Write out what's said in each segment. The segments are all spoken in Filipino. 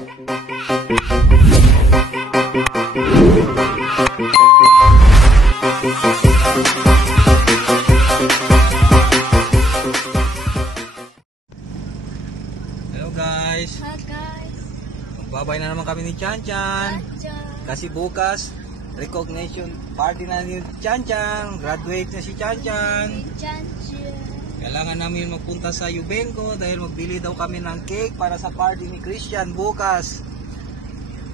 Hello guys. Hi guys. Magbabay na naman kami ni Chanchan. Kasi bukas recognition party na ni Chanchan. Graduate na si Chanchan. Kailangan namin magpunta sa Yubenco dahil magbili daw kami ng cake para sa party ni Christian bukas.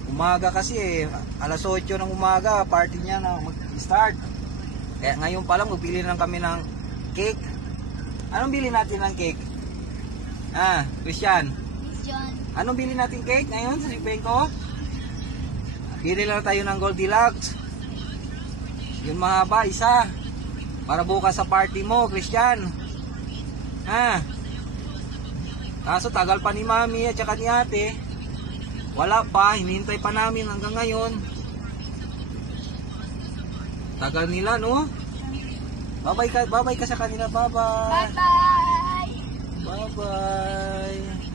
Umaga kasi alas 8 ng umaga party niya na mag-start. Kaya ngayon pa lang magbili lang kami ng cake. Anong bili natin ng cake? Christian. Anong bili natin cake ngayon sa Yubenco? Bili lang tayo ng Goldilocks. Yung mahaba isa. Para bukas sa party mo, Christian. Kaso tagal pa ni Mami at saka ni Ate. Wala pa, hinihintay pa namin hanggang ngayon. Tagal nila, no? Bye-bye ka sa kanila. Bye-bye. Bye-bye. Bye-bye.